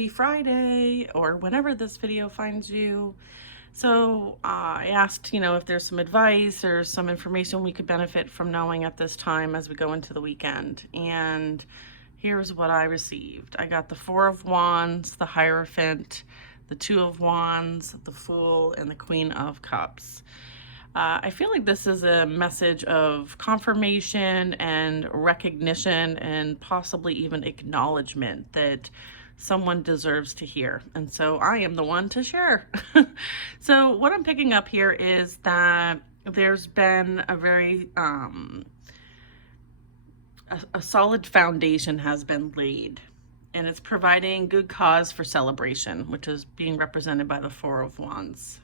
happy Friday, or whenever this video finds you. So I asked, if there's some advice or some information we could benefit from knowing at this time as we go into the weekend. And here's what I received. I got the Four of Wands, the Hierophant, the Two of Wands, the Fool, and the Queen of Cups. I feel like this is a message of confirmation and recognition and possibly even acknowledgement that someone deserves to hear. And so I am the one to share. So what I'm picking up here is that there's been a very, a solid foundation has been laid, and it's providing good cause for celebration, which is being represented by the Four of Wands.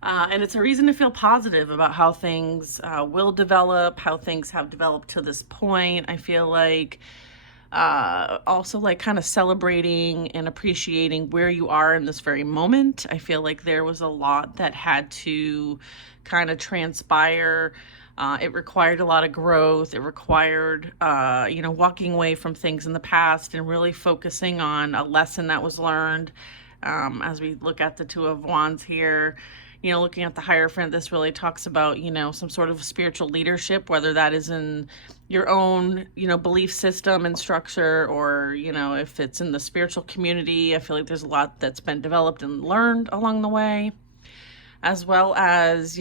And it's a reason to feel positive about how things will develop, how things have developed to this point. I feel like also like kind of celebrating and appreciating where you are in this very moment. I feel like there was a lot that had to kind of transpire. It required a lot of growth. It required, walking away from things in the past and really focusing on a lesson that was learned. As we look at the Two of Wands here, looking at the Hierophant, this really talks about, some sort of spiritual leadership, whether that is in your own, belief system and structure, or, if it's in the spiritual community. I feel like there's a lot that's been developed and learned along the way, as well as,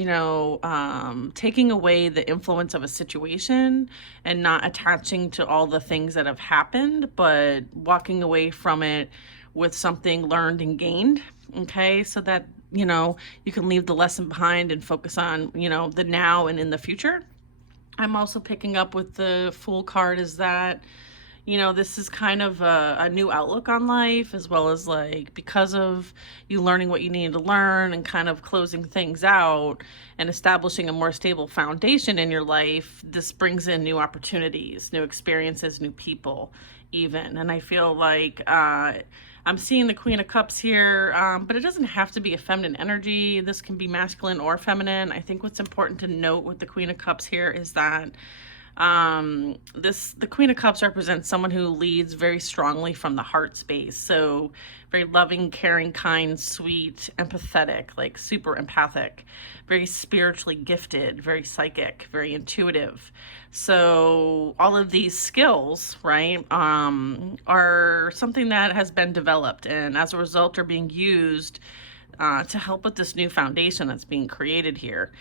taking away the influence of a situation and not attaching to all the things that have happened, but walking away from it with something learned and gained. Okay, so that you can leave the lesson behind and focus on, the now and in the future. I'm also picking up with the Fool card is that, this is kind of a new outlook on life, as well as like because of you learning what you needed to learn and kind of closing things out and establishing a more stable foundation in your life. This brings in new opportunities, new experiences, new people even. And I feel like I'm seeing the Queen of Cups here, but it doesn't have to be a feminine energy. This can be masculine or feminine. I think what's important to note with the Queen of Cups here is that the Queen of Cups represents someone who leads very strongly from the heart space. So very loving, caring, kind, sweet, empathetic, like super empathic, very spiritually gifted, very psychic, very intuitive. So all of these skills, right, are something that has been developed, and as a result are being used to help with this new foundation that's being created here.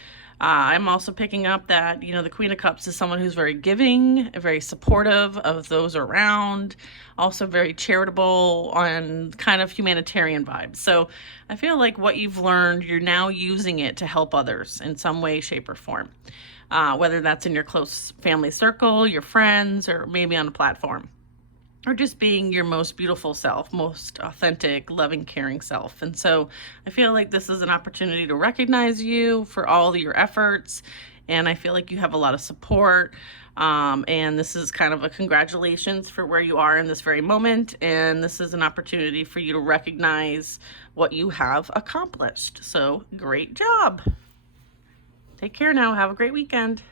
I'm also picking up that, the Queen of Cups is someone who's very giving, very supportive of those around, also very charitable and kind of humanitarian vibes. So I feel like what you've learned, you're now using it to help others in some way, shape, or form. Whether that's in your close family circle, your friends, or maybe on a platform. Or just being your most beautiful self, most authentic, loving, caring self. And so I feel like this is an opportunity to recognize you for all your efforts. And I feel like you have a lot of support. And this is kind of a congratulations for where you are in this very moment. And this is an opportunity for you to recognize what you have accomplished. So great job. Take care now. Have a great weekend.